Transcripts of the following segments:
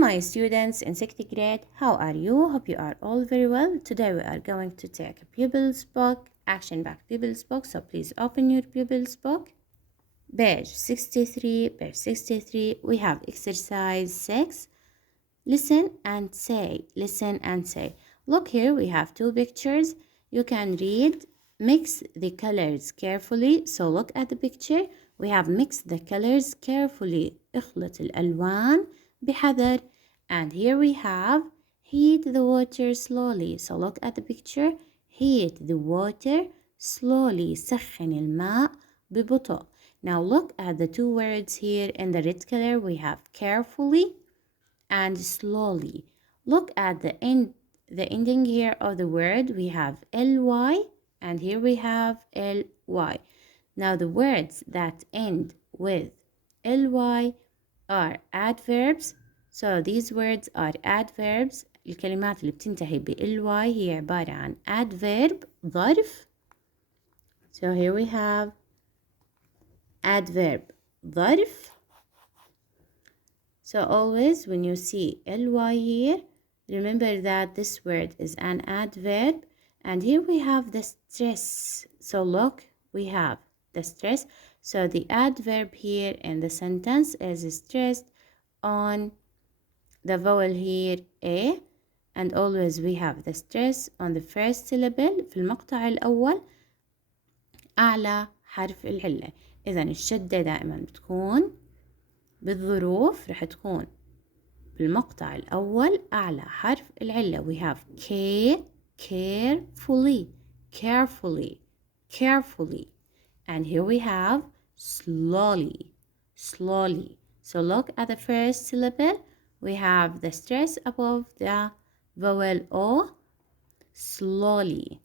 my students in 6th grade, how are you? Hope you are all very well. Today we are going to take a pupils book, action-packed pupils book. So please open your pupils book. Page 63, we have exercise 6. Listen and say, listen and say. Look here, we have two pictures. You can read, mix the colors carefully. So look at the picture. We have mixed the colors carefully. اخلط الألوان بحذر. And here we have heat the water slowly. So look at the picture. Heat the water slowly. سخن الماء ببطء. Now look at the two words here in the red color. We have carefully and slowly. Look at the ending here of the word. We have ly and here we have ly. Now the words that end with ly are adverbs. So these words are adverbs. الكلمات اللي بتنتهي ly هي عبارة عن adverb ظرف. So here we have adverb ظرف. So always when you see ly here, remember that this word is an adverb. And here we have the stress. So look, we have the stress. So the adverb here in the sentence is stressed on the vowel here A. And always we have the stress on the first syllable. في المقطع الأول أعلى حرف العلة. إذن الشدة دائما بتكون بالظروف رح تكون بالمقطع الأول أعلى حرف العلة. We have K, carefully, carefully, carefully. And here we have slowly, slowly. So look at the first syllable. We have the stress above the vowel O, slowly.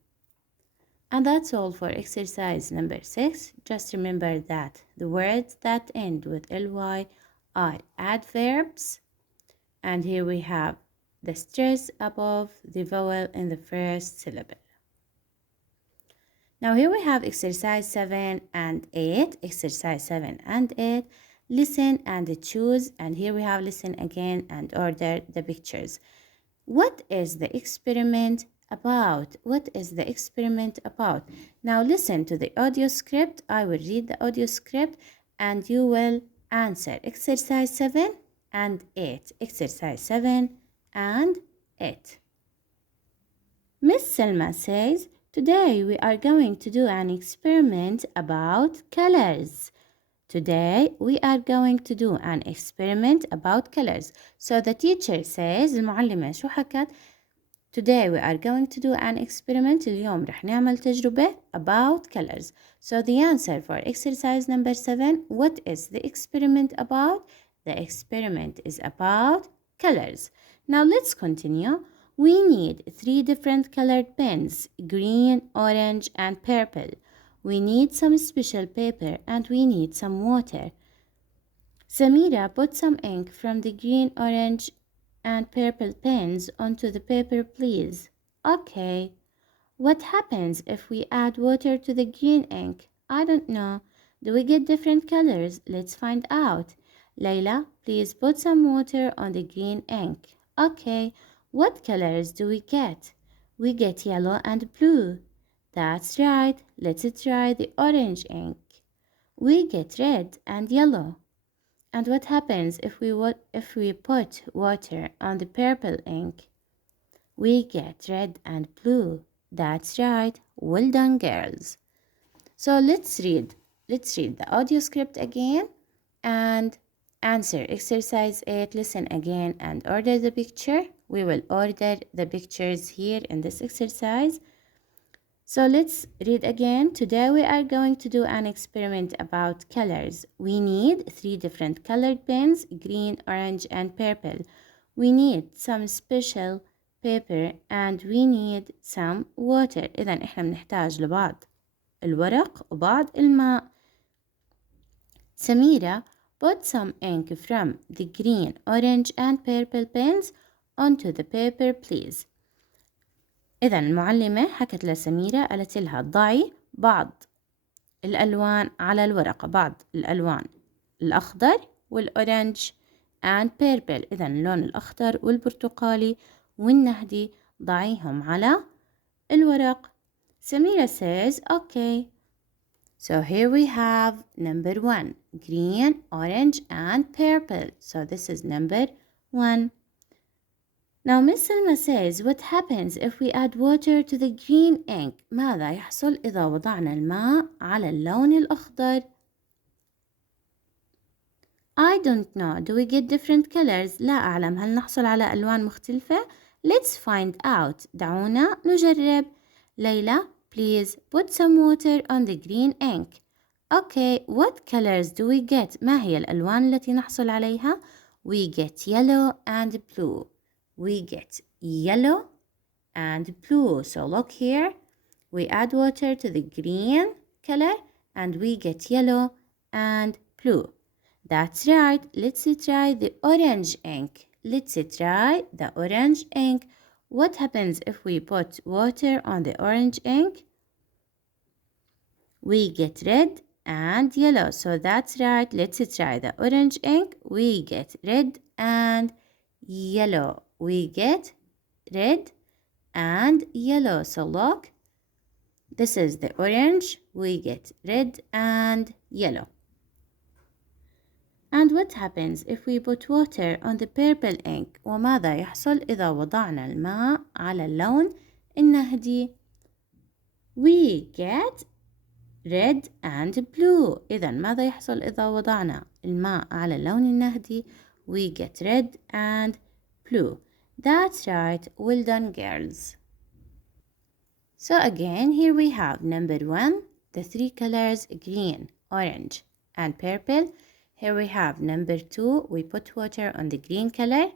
And that's all for exercise number 6. Just remember that the words that end with ly are adverbs. And here we have the stress above the vowel in the first syllable. Now here we have exercise 7 and 8. Exercise 7 and 8. Listen and choose. And here we have listen again and order the pictures. What is the experiment about? What is the experiment about? Now listen to the audio script. I will read the audio script and you will answer. Exercise 7 and 8. Exercise 7 and 8. Miss Selma says, today we are going to do an experiment about colors. Today we are going to do an experiment about colors. So the teacher says, المعلمة شو حكت? Today we are going to do an experiment. اليوم رح نعمل تجربة about colors. So the answer for exercise number 7, what is the experiment about? The experiment is about colors. Now let's continue. We need 3 different colored pens, green, orange, and purple. We need some special paper and we need some water. Samira put some ink from the green, orange, and purple pens onto the paper, please. Okay. What happens if we add water to the green ink? I don't know. Do we get different colors? Let's find out. Layla, please put some water on the green ink. Okay. What colors do we get? We get yellow and blue. That's right. Let's try the orange ink. We get red and yellow. And what happens if we put water on the purple ink? We get red and blue. That's right. Well done, girls. So let's read the audio script again and answer. Exercise 8, listen again and order the picture. We will order the pictures here in this exercise. So let's read again. Today we are going to do an experiment about colors. We need 3 different colored pens, green, orange, and purple. We need some special paper and we need some water. إذن إحنا بنحتاج لبعض الورق وبعض الماء. Samira put some ink from the green, orange, and purple pens onto the paper, please. إذن المعلمة حكت لسميرة قالت لها ضعي بعض الألوان على الورقة، بعض الألوان الأخضر والأورنج and purple. إذا اللون الأخضر والبرتقالي والنهدي ضعيهم على الورق. Samira says, okay. So here we have number 1, green, orange, and purple. So this is number 1. Now Miss Selma says, what happens if we add water to the green ink? ماذا يحصل إذا وضعنا الماء على اللون الأخضر؟ I don't know. Do we get different colors? لا أعلم. هل نحصل على ألوان مختلفة؟ Let's find out. دعونا نجرب. ليلى, please put some water on the green ink. Okay, what colors do we get? ما هي الألوان التي نحصل عليها؟ We get yellow and blue. We get yellow and blue. So look here. We add water to the green color and we get yellow and blue. That's right. Let's try the orange ink. Let's try the orange ink. What happens if we put water on the orange ink? We get red and yellow. So that's right. Let's try the orange ink. We get red and yellow. We get red and yellow. So look, this is the orange. We get red and yellow. And what happens if we put water on the purple ink? وماذا يحصل إذا وضعنا الماء على اللون النهدي؟ We get red and blue. إذا ماذا يحصل إذا وضعنا الماء على اللون النهدي؟ We get red and blue. That's right. Well done, girls. So again, here we have number 1, the 3 colors green, orange, and purple. Here we have number 2, we put water on the green color.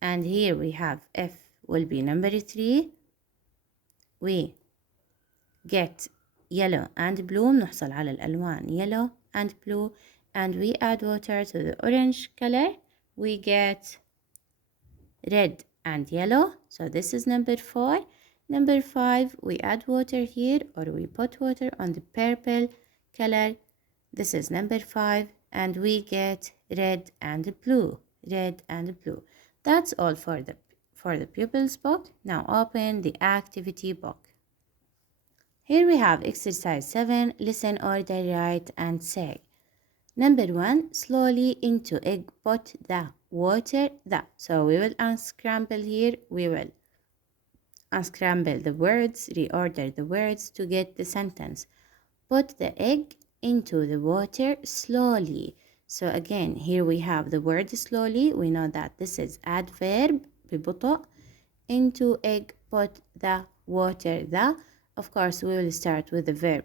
And here we have F will be number 3. We get yellow and blue. نحصل على الألوان yellow and blue. And we add water to the orange color. We get red and yellow. So this is number 4. Number 5, we add water here or we put water on the purple color. This is number 5. And we get red and blue, red and blue. That's all for the pupils book. Now open the activity book. Here we have exercise 7, listen, order, write, and say. Number 1, slowly into egg, put the water, the. So we will unscramble here, we will unscramble the words, reorder the words to get the sentence. Put the egg into the water slowly. So again, here we have the word slowly. We know that this is adverb ببطء. Into egg, put the water, the. Of course, we will start with the verb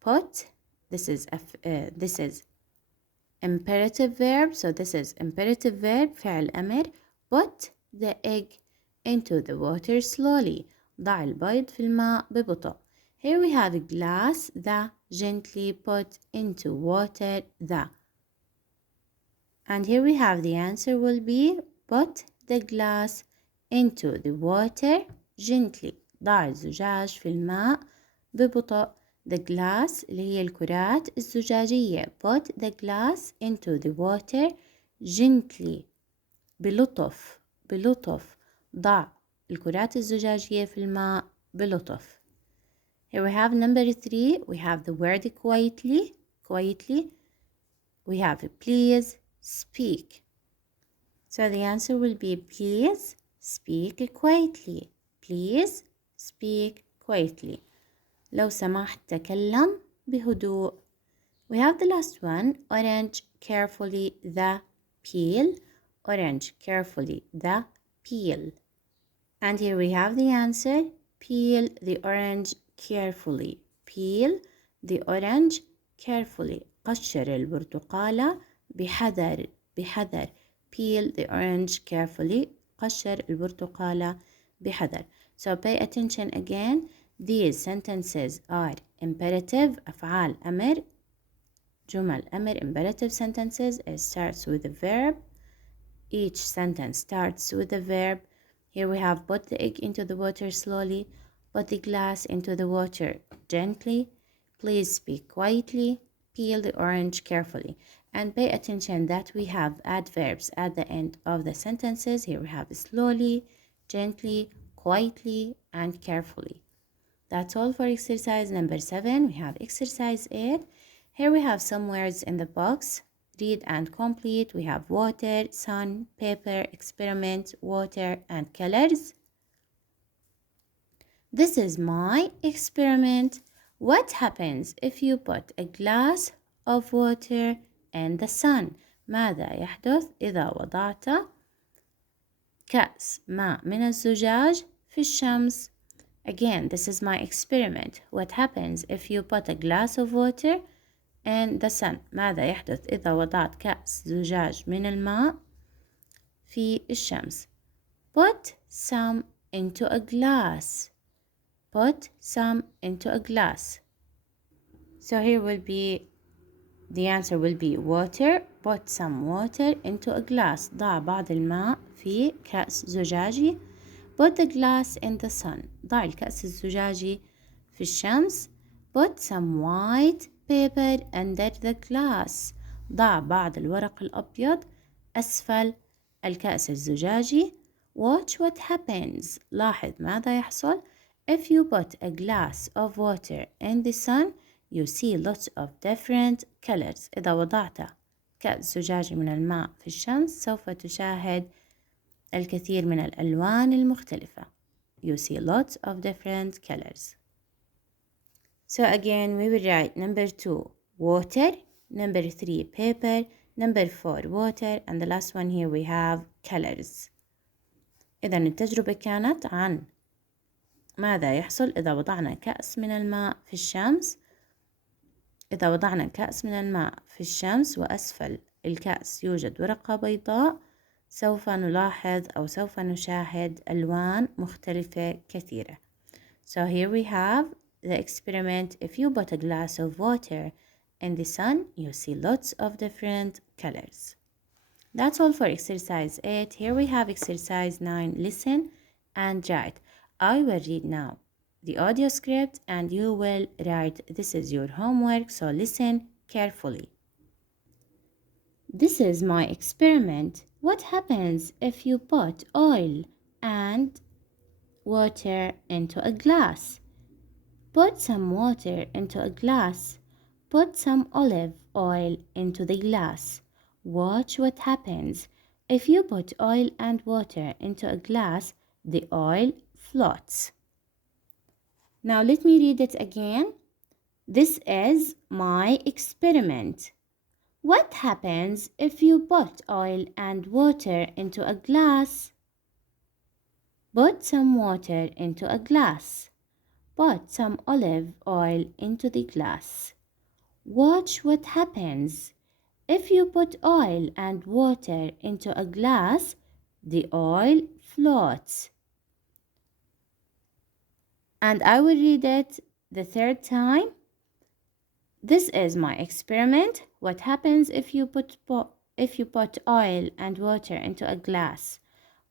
put. This is imperative verb. So this is imperative verb, فعل أمر. Put the egg into the water slowly. ضع البيض في الماء ببطء. Here we have a glass, the. Gently put into water, the. And here we have the answer will be put the glass into the water gently. ضع الزجاج في الماء ببطء. The glass اللي هي الكرات الزجاجية. Put the glass into the water gently. بلطف بلطف. ضع الكرات الزجاجية في الماء بلطف. Here we have number 3. We have the word quietly. Quietly. We have please speak. So the answer will be please speak quietly. Please speak quietly. لو سمحت تكلم بهدوء. We have the last one. Orange carefully the peel. Orange carefully the peel. And here we have the answer. Peel the orange carefully. Peel the orange carefully. قشر البرتقالة بحذر بحذر. Peel the orange carefully. قشر البرتقالة بحذر. So pay attention again. These sentences are imperative. أفعال أمر. جمل أمر imperative sentences. It starts with a verb. Each sentence starts with a verb. Here we have put the egg into the water slowly. Put the glass into the water gently. Please speak quietly. Peel the orange carefully. And pay attention that we have adverbs at the end of the sentences. Here we have slowly, gently, quietly, and carefully. That's all for exercise number 7. We have exercise 8. Here we have some words in the box. Read and complete. We have water, sun, paper, experiment, water, and colors. This is my experiment. What happens if you put a glass of water in the sun? ماذا يحدث إذا وضعت كأس ماء من الزجاج في الشمس? Again, this is my experiment. What happens if you put a glass of water in the sun? ماذا يحدث إذا وضعت كأس زجاج من الماء في الشمس? Put some into a glass. Put some into a glass. So here will be, the answer will be water. Put some water into a glass. ضع بعض الماء في كأس زجاجي. Put the glass in the sun. ضع الكأس الزجاجي في الشمس. Put some white paper under the glass. ضع بعض الورق الأبيض أسفل الكأس الزجاجي. Watch what happens. لاحظ ماذا يحصل. If you put a glass of water in the sun, you see lots of different colors. إذا وضعت كأس زجاجي من الماء في الشمس سوف تشاهد الكثير من الألوان المختلفة. You see lots of different colors. So again, we will write number 2, water, number 3, paper, number 4, water, and the last one here we have colors. إذا التجربة كانت عن ماذا يحصل إذا وضعنا كأس من الماء في الشمس. إذا وضعنا كأس من الماء في الشمس وأسفل الكأس يوجد ورقة بيضاء سوف نلاحظ أو سوف نشاهد ألوان مختلفة كثيرة. So here we have the experiment. If you put a glass of water in the sun, you see lots of different colors. That's all for exercise 8. Here we have exercise 9. Listen and write. I will read now the audio script and you will write. This is your homework, so listen carefully. This is my experiment. What happens if you put oil and water into a glass? Put some water into a glass. Put some olive oil into the glass. Watch what happens. If you put oil and water into a glass, the oil floats. Now let me read it again. This is my experiment. What happens if you put oil and water into a glass? Put some water into a glass. Put some olive oil into the glass. Watch what happens. If you put oil and water into a glass, the oil floats. And I will read it the third time. This is my experiment. What happens if you put oil and water into a glass?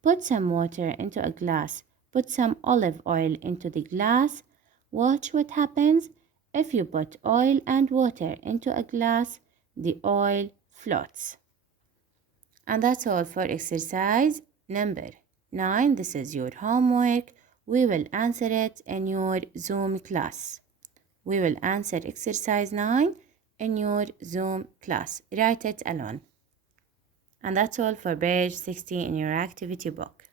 Put some water into a glass. Put some olive oil into the glass. Watch what happens. If you put oil and water into a glass, the oil floats. And that's all for exercise number 9. This is your homework. We will answer it in your Zoom class. We will answer exercise 9 in your Zoom class. Write it alone. And that's all for page 60 in your activity book.